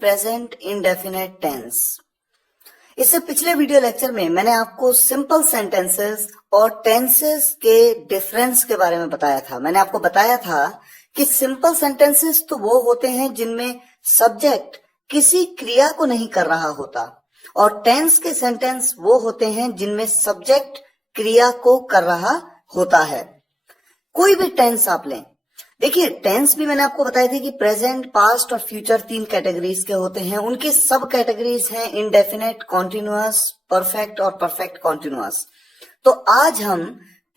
Present indefinite tense. इससे पिछले video lecture में मैंने आपको सिंपल सेंटेंसेस और टेंसेस के डिफरेंस के बारे में बताया था। मैंने आपको बताया था कि सिंपल सेंटेंसेस तो वो होते हैं जिनमें सब्जेक्ट किसी क्रिया को नहीं कर रहा होता, और टेंस के सेंटेंस वो होते हैं जिनमें सब्जेक्ट क्रिया को कर रहा होता है। कोई भी टेंस आप लें, देखिए टेंस भी मैंने आपको बताया था कि प्रेजेंट, पास्ट और फ्यूचर 3 कैटेगरीज के होते हैं। उनकी सब कैटेगरीज हैं इंडेफिनेट, कॉन्टिन्यूअस, परफेक्ट और परफेक्ट कॉन्टिन्यूअस। तो आज हम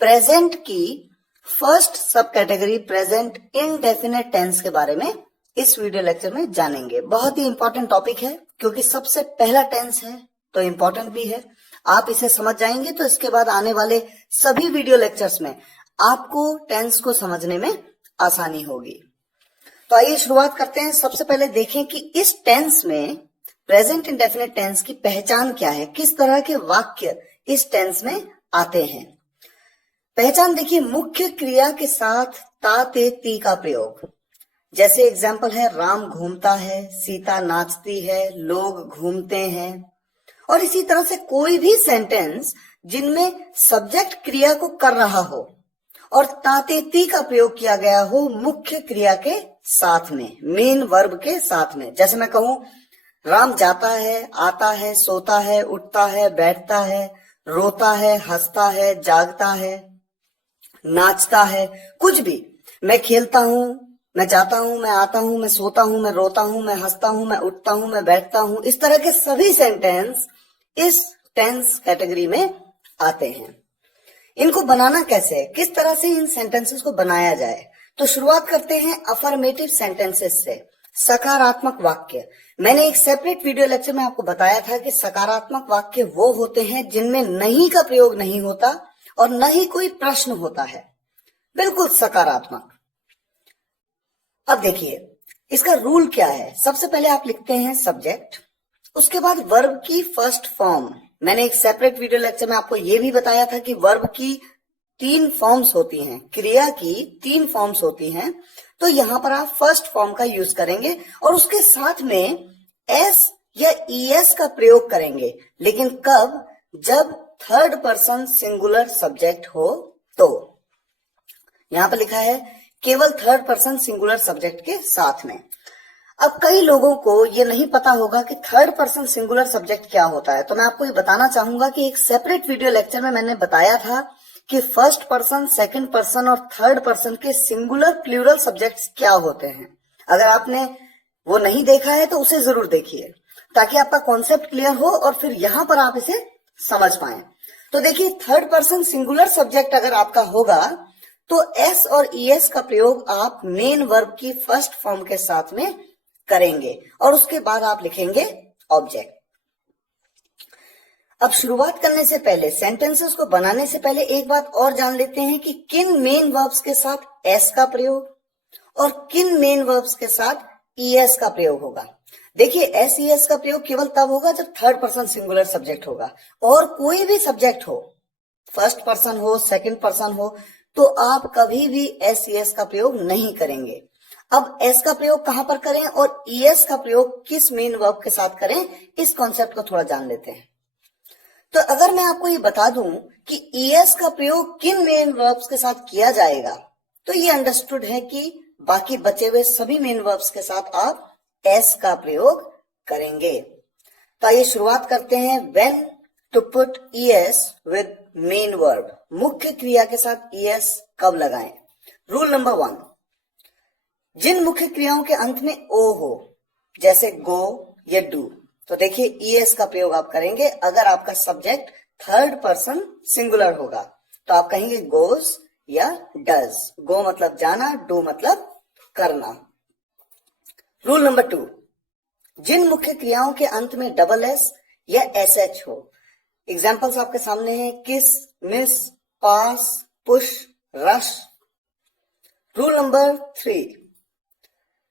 प्रेजेंट की फर्स्ट सब कैटेगरी प्रेजेंट इंडेफिनेट टेंस के बारे में इस वीडियो लेक्चर में जानेंगे। बहुत ही इंपॉर्टेंट टॉपिक है क्योंकि सबसे पहला टेंस है तो इंपॉर्टेंट भी है। आप इसे समझ जाएंगे तो इसके बाद आने वाले सभी वीडियो लेक्चर्स में आपको टेंस को समझने में आसानी होगी। तो आइए शुरुआत करते हैं। सबसे पहले देखें कि इस टेंस में, प्रेजेंट इंडेफिनिट टेंस की पहचान क्या है, किस तरह के वाक्य इस टेंस में आते हैं। पहचान देखिए, मुख्य क्रिया के साथ ता ते ती का प्रयोग। जैसे एग्जाम्पल है, राम घूमता है, सीता नाचती है, लोग घूमते हैं। और इसी तरह से कोई भी सेंटेंस जिनमें सब्जेक्ट क्रिया को कर रहा हो और तातेती का प्रयोग किया गया हो मुख्य क्रिया के साथ में, मेन वर्ब के साथ में। जैसे मैं कहूं, राम जाता है, आता है, सोता है, उठता है, बैठता है, रोता है, हंसता है, जागता है, नाचता है, कुछ भी। मैं खेलता हूं, मैं जाता हूं, मैं आता हूं, मैं सोता हूं, मैं रोता हूं, मैं हंसता हूं, मैं उठता हूं, मैं बैठता हूं। इस तरह के सभी सेंटेंस इस टेंस कैटेगरी में आते हैं। इनको बनाना कैसे है, किस तरह से इन सेंटेंसेस को बनाया जाए, तो शुरुआत करते हैं अफर्मेटिव सेंटेंसेस से। सकारात्मक वाक्य। मैंने एक सेपरेट वीडियो लेक्चर में आपको बताया था कि सकारात्मक वाक्य वो होते हैं जिनमें नहीं का प्रयोग नहीं होता और न ही कोई प्रश्न होता है, बिल्कुल सकारात्मक। अब देखिए इसका रूल क्या है। सबसे पहले आप लिखते हैं सब्जेक्ट, उसके बाद वर्ब की फर्स्ट फॉर्म। मैंने एक सेपरेट वीडियो लेक्चर में आपको यह भी बताया था कि वर्ब की 3 फॉर्म्स होती हैं, क्रिया की 3 फॉर्म्स होती हैं। तो यहां पर आप फर्स्ट फॉर्म का यूज करेंगे और उसके साथ में एस या ईएस का प्रयोग करेंगे, लेकिन कब, जब थर्ड पर्सन सिंगुलर सब्जेक्ट हो तो। यहां पर लिखा है केवल थर्ड पर्सन सिंगुलर सब्जेक्ट के साथ में। अब कई लोगों को ये नहीं पता होगा कि थर्ड पर्सन सिंगुलर सब्जेक्ट क्या होता है, तो मैं आपको ये बताना चाहूंगा कि एक सेपरेट वीडियो लेक्चर में मैंने बताया था कि फर्स्ट पर्सन, सेकंड पर्सन और थर्ड पर्सन के सिंगुलर प्लूरल सब्जेक्ट्स क्या होते हैं। अगर आपने वो नहीं देखा है तो उसे जरूर देखिए ताकि आपका कॉन्सेप्ट क्लियर हो और फिर यहां पर आप इसे समझ पाए। तो देखिए, थर्ड पर्सन सिंगुलर सब्जेक्ट अगर आपका होगा तो एस और ईएस का प्रयोग आप मेन वर्ब की फर्स्ट फॉर्म के साथ में करेंगे और उसके बाद आप लिखेंगे ऑब्जेक्ट। अब शुरुआत करने से पहले, सेंटेंसेस को बनाने से पहले एक बात और जान लेते हैं कि किन मेन वर्ब्स के साथ एस का प्रयोग और किन मेन वर्ब्स के साथ ईएस का प्रयोग होगा। देखिए, एस ईएस का प्रयोग केवल तब होगा जब थर्ड पर्सन सिंगुलर सब्जेक्ट होगा, और कोई भी सब्जेक्ट हो, फर्स्ट पर्सन हो, सेकंड पर्सन हो, तो आप कभी भी एस ईएस का प्रयोग नहीं करेंगे। अब एस का प्रयोग कहां पर करें और ईएस का प्रयोग किस मेन वर्ब के साथ करें, इस कॉन्सेप्ट को थोड़ा जान लेते हैं। तो अगर मैं आपको ये बता दूं कि ईएस का प्रयोग किन मेन वर्ब्स के साथ किया जाएगा, तो ये अंडरस्टूड है कि बाकी बचे हुए सभी मेन वर्ब्स के साथ आप एस का प्रयोग करेंगे। तो आइए शुरुआत करते हैं। When to put es with main verb. मुख्य क्रिया के साथ ईएस कब लगाएं। रूल नंबर 1, जिन मुख्य क्रियाओं के अंत में ओ हो, जैसे गो या डू, तो देखिए ईएस का प्रयोग आप करेंगे अगर आपका सब्जेक्ट थर्ड पर्सन सिंगुलर होगा, तो आप कहेंगे गोस या डज। गो मतलब जाना, डू मतलब करना। रूल नंबर 2, जिन मुख्य क्रियाओं के अंत में डबल एस या एस एच हो। एग्जाम्पल्स आपके सामने हैं, किस, मिस, पास, पुश, रश। रूल नंबर 3,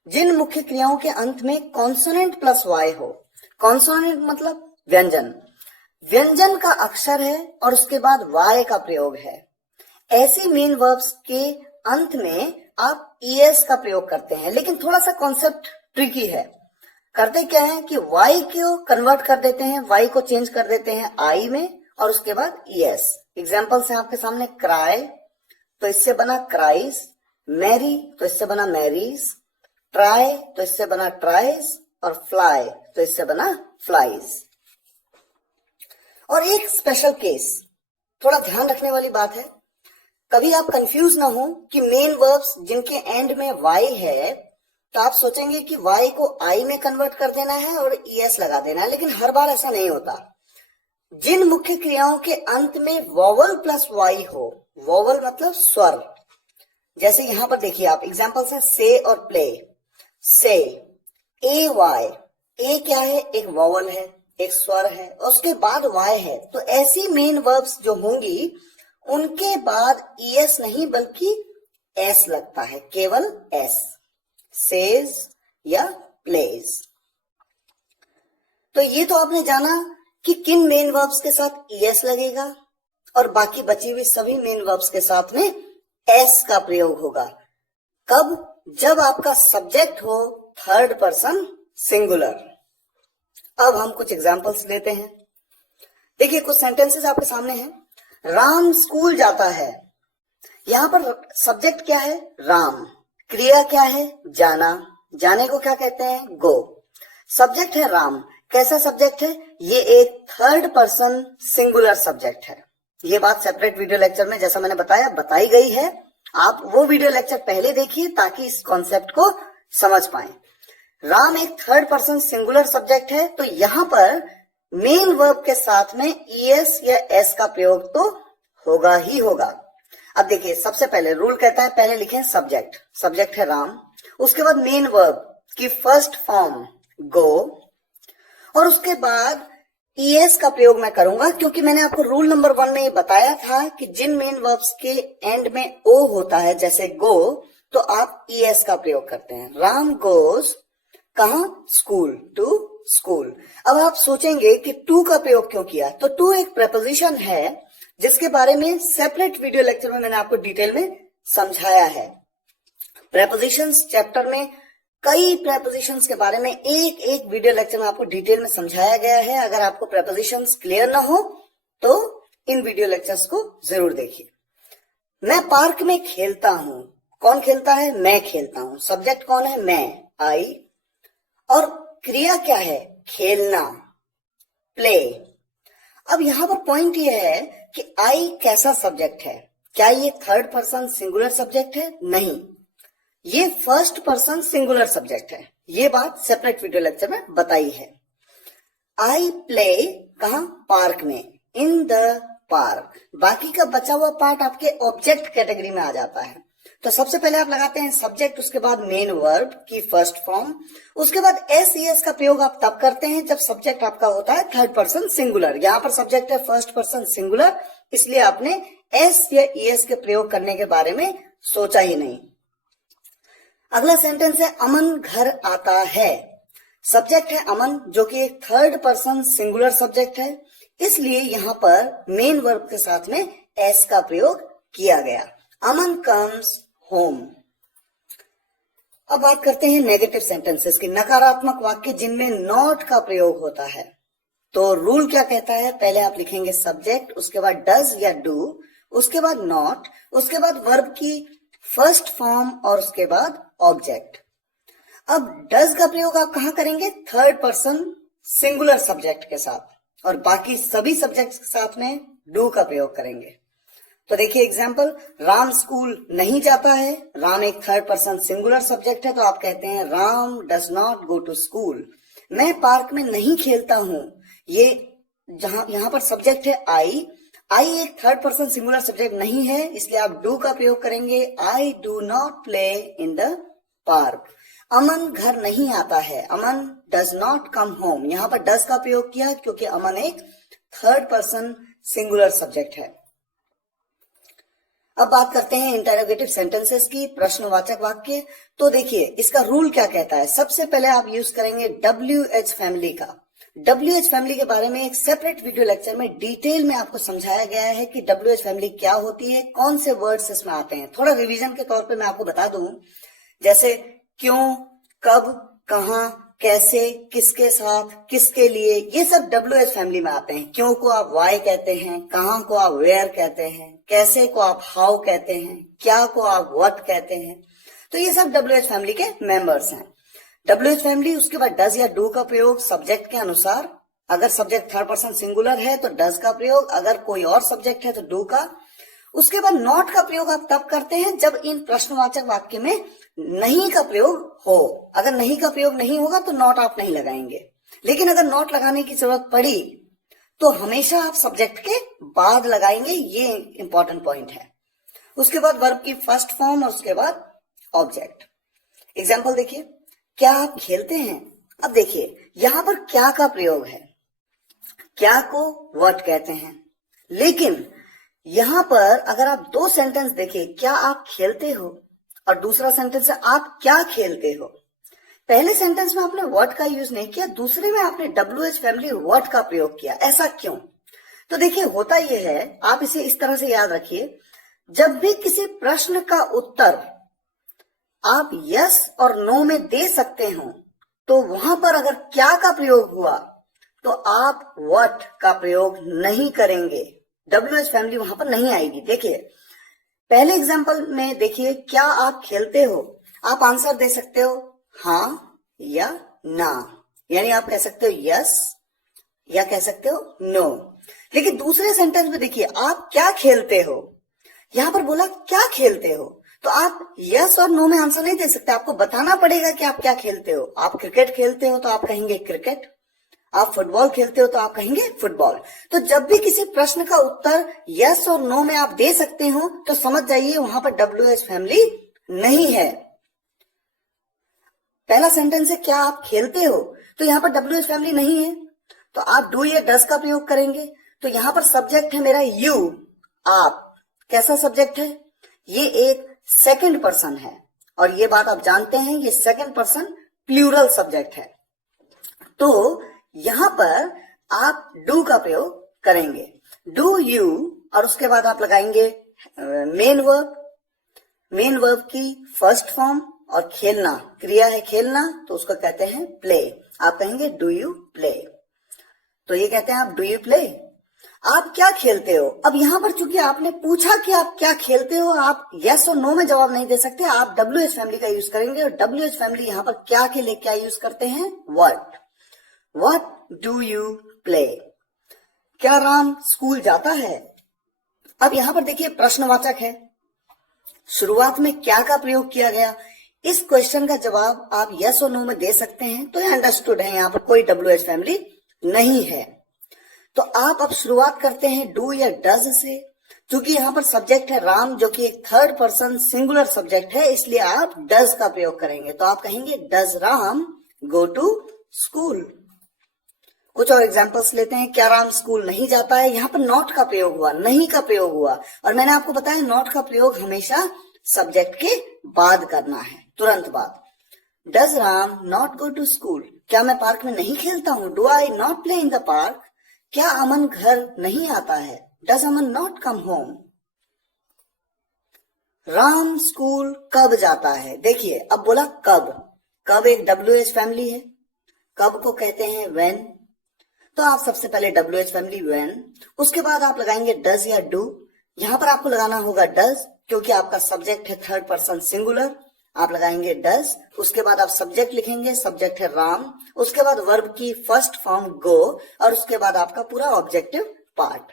जिन मुख्य क्रियाओं के अंत में कॉन्सोनेंट प्लस वाई हो। कॉन्सोनेंट मतलब व्यंजन, व्यंजन का अक्षर है और उसके बाद वाई का प्रयोग है। ऐसी मेन वर्ब्स के अंत में आप ईएस का प्रयोग करते हैं, लेकिन थोड़ा सा कॉन्सेप्ट ट्रिकी है। करते क्या है कि y को कन्वर्ट कर देते हैं, y को चेंज कर देते हैं I में, और उसके बाद es। एग्जाम्पल्स हैं आपके सामने, क्राई तो इससे बना क्राइज, मैरी तो इससे बना मैरीज, ट्राई तो इससे बना ट्राइज, और फ्लाई तो इससे बना फ्लाइज। और एक स्पेशल केस, थोड़ा ध्यान रखने वाली बात है, कभी आप कंफ्यूज ना हो कि मेन वर्ब्स जिनके एंड में y है तो आप सोचेंगे कि y को I में कन्वर्ट कर देना है और es लगा देना है, लेकिन हर बार ऐसा नहीं होता। जिन मुख्य क्रियाओं के अंत में वोवल प्लस y हो, वोवल मतलब स्वर, जैसे यहां पर देखिए आप एग्जांपल्स हैं से और प्ले। से ए वाई, ए क्या है, एक वोवल है, एक स्वर है, और उसके बाद y है, तो ऐसी मेन वर्ब्स जो होंगी उनके बाद es नहीं बल्कि s लगता है, केवल s, सेज या प्लेज। तो ये तो आपने जाना कि किन मेन वर्ब्स के साथ es लगेगा, और बाकी बची हुई सभी मेन वर्ब्स के साथ में s का प्रयोग होगा। कब? जब आपका सब्जेक्ट हो थर्ड पर्सन सिंगुलर। अब हम कुछ एग्जांपल्स लेते हैं। देखिए कुछ सेंटेंसेस आपके सामने हैं। राम स्कूल जाता है, यहां पर सब्जेक्ट क्या है, राम, क्रिया क्या है, जाना, जाने को क्या कहते हैं, गो। सब्जेक्ट है राम, कैसा सब्जेक्ट है, ये एक थर्ड पर्सन सिंगुलर सब्जेक्ट है। ये बात सेपरेट वीडियो लेक्चर में जैसा मैंने बताया बताई गई है, आप वो वीडियो लेक्चर पहले देखिए ताकि इस कॉन्सेप्ट को समझ पाए। राम एक थर्ड पर्सन सिंगुलर सब्जेक्ट है, तो यहां पर मेन वर्ब के साथ में es या s का प्रयोग तो होगा ही होगा। अब देखिए सबसे पहले रूल कहता है पहले लिखें सब्जेक्ट, सब्जेक्ट है राम, उसके बाद मेन वर्ब की फर्स्ट फॉर्म गो, और उसके बाद es का प्रयोग मैं करूंगा क्योंकि मैंने आपको रूल नंबर 1 में ये बताया था कि जिन मेन वर्ब्स के एंड में o होता है जैसे गो, तो आप es का प्रयोग करते हैं। राम गोज कहां, स्कूल, टू स्कूल। अब आप सोचेंगे कि टू का प्रयोग क्यों किया, तो टू एक प्रेपोजिशन है जिसके बारे में सेपरेट वीडियो लेक्चर में मैंने आपको डिटेल में समझाया है। प्रेपोजिशंस चैप्टर में कई प्रेपोजिशंस के बारे में एक एक वीडियो लेक्चर में आपको डिटेल में समझाया गया है। अगर आपको प्रेपोजिशंस क्लियर ना हो तो इन वीडियो लेक्चर्स को जरूर देखिए। मैं पार्क में खेलता हूं, कौन खेलता है, मैं खेलता हूं, सब्जेक्ट कौन है, मैं, आई, और क्रिया क्या है, खेलना, प्ले। अब यहां पर पॉइंट ये है कि आई कैसा सब्जेक्ट है, क्या ये थर्ड पर्सन सिंगुलर सब्जेक्ट है, नहीं, ये फर्स्ट पर्सन सिंगुलर सब्जेक्ट है। ये बात सेपरेट वीडियो लेक्चर में बताई है। आई प्ले कहां, पार्क में, इन द पार्क। बाकी का बचा हुआ पार्ट आपके ऑब्जेक्ट कैटेगरी में आ जाता है। तो सबसे पहले आप लगाते हैं सब्जेक्ट, उसके बाद मेन वर्ब की फर्स्ट फॉर्म, उसके बाद एस ईएस का प्रयोग आप तब करते हैं जब सब्जेक्ट आपका होता है थर्ड पर्सन सिंगुलर। यहां पर सब्जेक्ट है फर्स्ट पर्सन सिंगुलर, इसलिए आपने एस या ईएस के प्रयोग करने के बारे में सोचा ही नहीं। अगला सेंटेंस है अमन घर आता है। सब्जेक्ट है अमन जो कि एक थर्ड पर्सन सिंगुलर सब्जेक्ट है, इसलिए यहां पर मेन वर्ब के साथ में एस का प्रयोग किया गया। अमन कम्स होम। अब बात करते हैं नेगेटिव सेंटेंसेस की, नकारात्मक वाक्य जिनमें नॉट का प्रयोग होता है। तो रूल क्या कहता है, पहले आप लिखेंगे सब्जेक्ट, उसके बाद डज या डू, उसके बाद नॉट, उसके बाद वर्ब की फर्स्ट फॉर्म और उसके बाद ऑब्जेक्ट। अब डज का प्रयोग आप कहां करेंगे, थर्ड पर्सन सिंगुलर सब्जेक्ट के साथ, और बाकी सभी सब्जेक्ट के साथ में डू का प्रयोग करेंगे। तो देखिए एग्जाम्पल, राम स्कूल नहीं जाता है, राम एक थर्ड पर्सन सिंगुलर सब्जेक्ट है, तो आप कहते हैं Ram does not go to school. मैं पार्क में नहीं खेलता हूं, ये यहां पर सब्जेक्ट है आई, आई एक थर्ड पर्सन सिंगुलर सब्जेक्ट नहीं है, इसलिए आप डू का प्रयोग करेंगे, I do not play in the park. Aman घर नहीं आता है, Aman does not come home, यहां पर डज का प्रयोग किया क्योंकि अमन एक थर्ड पर्सन सिंगुलर सब्जेक्ट है। अब बात करते हैं इंटरोगेटिव सेंटेंसेस की, प्रश्नवाचक वाक्य। तो देखिए इसका रूल क्या कहता है, सबसे पहले आप यूज करेंगे WH फैमिली का। WH फैमिली के बारे में एक सेपरेट वीडियो लेक्चर में डिटेल में आपको समझाया गया है कि WH फैमिली क्या होती है, कौन से वर्ड्स इसमें आते हैं। थोड़ा रिवीजन के तौर पे मैं आपको बता दूं, जैसे क्यों, कब, कहां, कैसे, किसके साथ, किसके लिए, ये सब WH फैमिली में आते हैं। क्यों को आप वाई कहते हैं, कहाँ को आप वेयर कहते हैं, कैसे को आप हाउ कहते हैं, क्या को आप व्हाट कहते हैं। तो ये सब WH फैमिली के मेंबर्स हैं। WH फैमिली, उसके बाद डज या डू का प्रयोग सब्जेक्ट के अनुसार। अगर सब्जेक्ट थर्ड पर्सन सिंगुलर है तो डज का प्रयोग, अगर कोई और सब्जेक्ट है तो डू का। उसके बाद नॉट का प्रयोग आप तब करते हैं जब इन प्रश्नवाचक वाक्य में नहीं का प्रयोग हो। अगर नहीं का प्रयोग नहीं होगा तो नॉट आप नहीं लगाएंगे, लेकिन अगर नॉट लगाने की जरूरत पड़ी तो हमेशा आप सब्जेक्ट के बाद लगाएंगे। ये इंपॉर्टेंट पॉइंट है। उसके बाद वर्ब की फर्स्ट फॉर्म और उसके बाद ऑब्जेक्ट। एग्जाम्पल देखिए, क्या आप खेलते हैं। अब देखिए यहां पर क्या का प्रयोग है, क्या को व्हाट कहते हैं, लेकिन यहां पर अगर आप दो सेंटेंस देखिए, क्या आप खेलते हो और दूसरा सेंटेंस है आप क्या खेलते हो। पहले सेंटेंस में आपने व्हाट का यूज नहीं किया, दूसरे में आपने WH फैमिली व्हाट का प्रयोग किया। ऐसा क्यों? तो देखिए होता यह है, आप इसे इस तरह से याद रखिए, जब भी किसी प्रश्न का उत्तर आप यस और नो में दे सकते हो तो वहां पर अगर क्या का प्रयोग हुआ तो आप व्हाट का प्रयोग नहीं करेंगे। WH फैमिली वहां पर नहीं आएगी। देखिए पहले एग्जांपल में देखिए, क्या आप खेलते हो, आप आंसर दे सकते हो हाँ या ना, यानी आप कह सकते हो यस या कह सकते हो नो। लेकिन दूसरे सेंटेंस में देखिए, आप क्या खेलते हो, यहां पर बोला क्या खेलते हो, तो आप यस और नो में आंसर नहीं दे सकते, आपको बताना पड़ेगा कि आप क्या खेलते हो। आप क्रिकेट खेलते हो तो आप कहेंगे क्रिकेट, आप फुटबॉल खेलते हो तो आप कहेंगे फुटबॉल। तो जब भी किसी प्रश्न का उत्तर यस और नो में आप दे सकते हो तो समझ जाइए वहां पर WH फैमिली नहीं है। पहला सेंटेंस है क्या आप खेलते हो, तो यहां पर WH फैमिली नहीं है, तो आप डू या डज का प्रयोग करेंगे। तो यहां पर सब्जेक्ट है मेरा यू, आप। कैसा सब्जेक्ट है? ये एक सेकंड पर्सन है और ये बात आप जानते हैं, ये सेकंड पर्सन प्लूरल सब्जेक्ट है। तो यहां पर आप डू का प्रयोग करेंगे, डू यू, और उसके बाद आप लगाएंगे मेन वर्ब। मेन वर्ब की फर्स्ट फॉर्म, और खेलना, क्रिया है खेलना तो उसको कहते हैं प्ले, आप कहेंगे डू यू प्ले। तो ये कहते हैं आप डू यू प्ले। आप क्या खेलते हो। अब यहां पर चूंकि आपने पूछा कि आप क्या खेलते हो, आप यस और नो में जवाब नहीं दे सकते, आप WH फैमिली का यूज करेंगे। और WH फैमिली यहां पर क्या के लिए क्या यूज करते हैं, what. What do you play? क्या राम स्कूल जाता है। अब यहां पर देखिए प्रश्नवाचक है, शुरुआत में क्या का प्रयोग किया गया। इस क्वेश्चन का जवाब आप यस और नो में दे सकते हैं, तो ये अंडरस्टूड है, यहां पर कोई WH फैमिली नहीं है। तो आप अब शुरुआत करते हैं डू या डज से। क्योंकि यहां पर सब्जेक्ट है राम, जो कि एक थर्ड पर्सन सिंगुलर सब्जेक्ट है, इसलिए आप डज का प्रयोग करेंगे। तो आप कहेंगे does Ram go to school. कुछ और एग्जांपल्स लेते हैं। क्या राम स्कूल नहीं जाता है, यहां पर नॉट का प्रयोग हुआ, नहीं का प्रयोग हुआ, और मैंने आपको बताया नॉट का प्रयोग हमेशा सब्जेक्ट के बाद करना है, तुरंत बाद। Does Ram not go to school, क्या मैं पार्क में नहीं खेलता हूं, do I not play in the park. क्या अमन घर नहीं आता है, does Aman not come home. Ram school कब जाता है, देखिए अब बोला कब, कब एक WH फैमिली है, कब को कहते हैं व्हेन। तो आप सबसे पहले WH फैमिली व्हेन, उसके बाद आप लगाएंगे डज या डू। यहां पर आपको लगाना होगा डज, क्योंकि आपका सब्जेक्ट है थर्ड पर्सन सिंगुलर, आप लगाएंगे डज। उसके बाद आप सब्जेक्ट लिखेंगे, सब्जेक्ट है राम, उसके बाद वर्ब की फर्स्ट फॉर्म गो, और उसके बाद आपका पूरा objective part.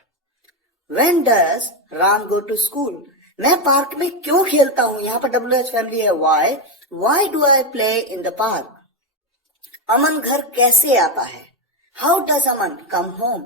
When does Ram go to school, मैं पार्क में क्यों खेलता हूं, यहां पर WH फैमिली है why, why do I play in the park. Aman घर कैसे आता है, how does Aman come home.